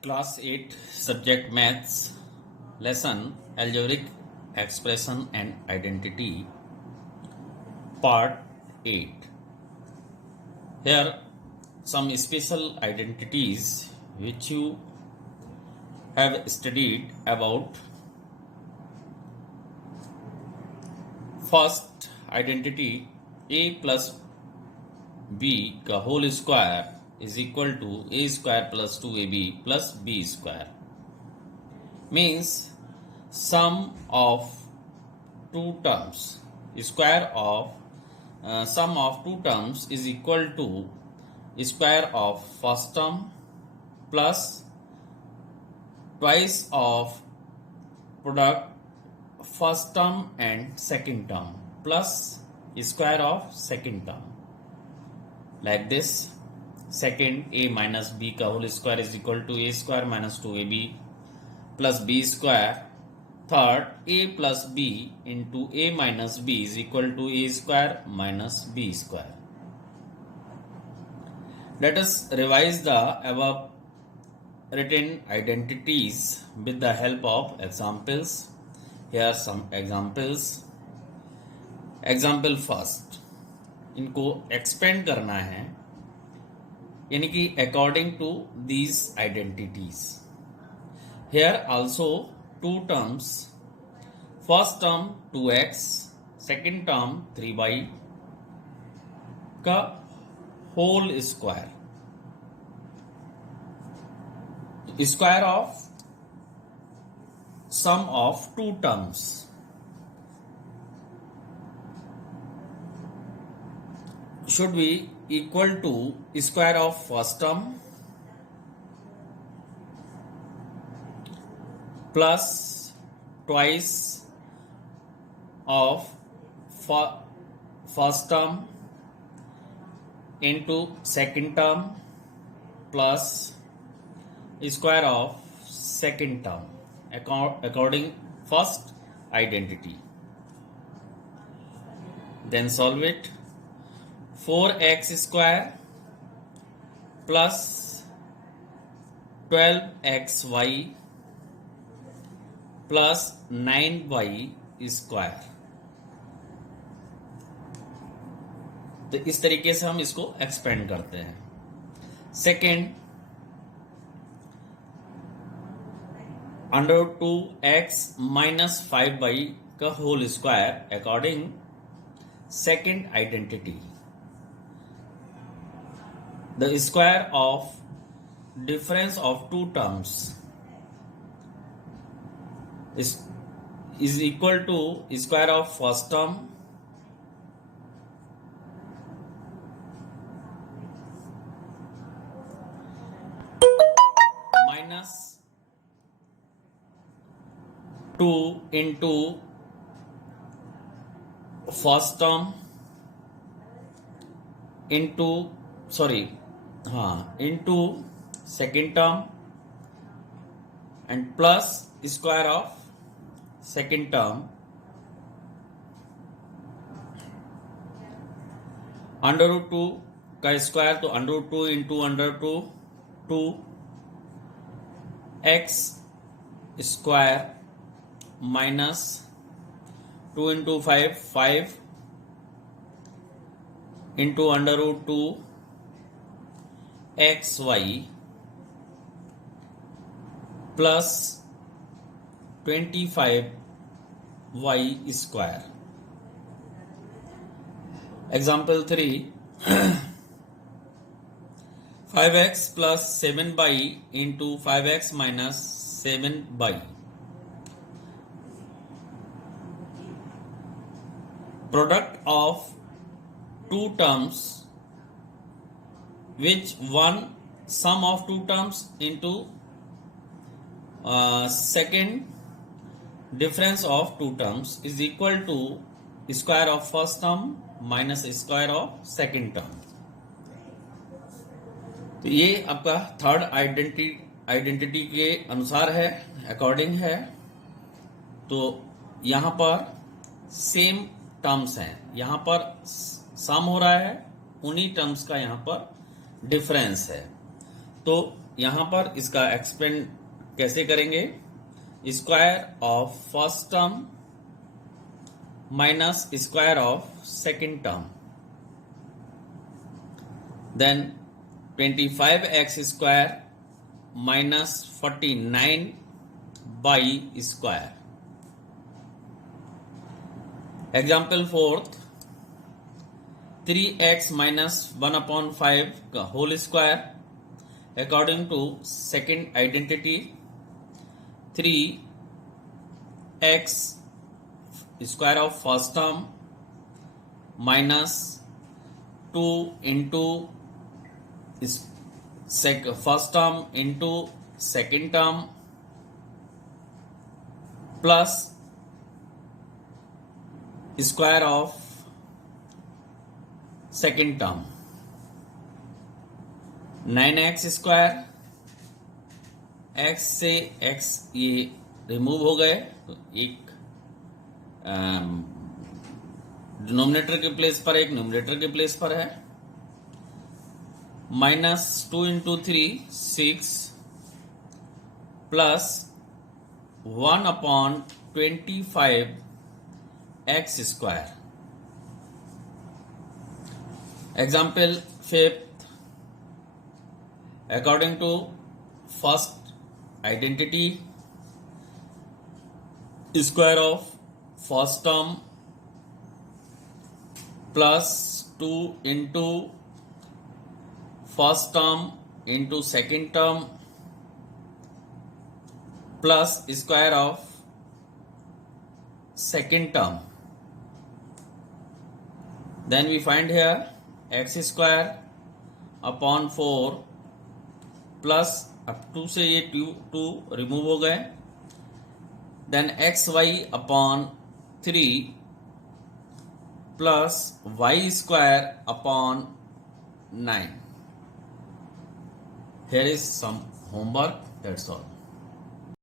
Class 8 Subject Maths Lesson Algebraic Expression and Identity Part 8. Here some special identities which you have studied about. First identity, a plus b का whole square is equal to a square plus 2ab plus b square, means sum of two terms, square of sum of two terms is equal to square of first term plus twice of product first term and second term plus square of second term. Like this, second a minus b का whole square is equal to a square minus 2ab plus b square. Third, a plus b into a minus b is equal to a square minus b square. Let us revise the above written identities with the help of examples. Here are some examples. Example first, इनको expand करना है, यानी कि according to these identities. Here also two terms, first term 2x, second term 3y का whole square, square of sum of two terms should be equal to square of first term plus twice of first term into second term plus square of second term according first identity. Then solve it. 4x square plus 12xy plus 9y square. तो इस तरीके से हम इसको expand करते हैं. Second, under 2x minus 5y का whole square according second identity. The square of difference of two terms is equal to square of first term minus 2 into first term into into second term and plus square of second term under root 2 का square, तो under root 2 into under root 2 x square minus 2 into 5 into under root 2 xy plus 25y square. Example 3, 5x plus 7y into 5x minus 7y. Product of two terms which one sum of two terms into second difference of two terms is equal to square of first term minus square of second term. तो ये आपका third identity के अनुसार है, according है. तो यहां पर सेम टर्म्स हैं, यहां पर सम हो रहा है, उन्हीं टर्म्स का यहां पर डिफरेंस है. तो यहां पर इसका एक्सपेंड कैसे करेंगे? Square of first term minus square of second term, then 25x square minus 49 by square. Example fourth, 3x minus 1 upon 5 का whole square. According to second identity, 3x square of first term minus 2 into first term into second term plus square of second term. 9x square, x से x ये remove हो गए तो एक denominator के place पर एक न्यूमरेटर के प्लेस पर है. Minus 2 into 3 6 plus 1 upon 25 x square. Example fifth, according to first identity, square of first term plus 2 into first term into second term plus square of second term. Then we find here x square upon 4 plus अब 2 से ये 2 remove हो गए, then x y upon 3 plus y square upon 9. Here is some homework. That's all.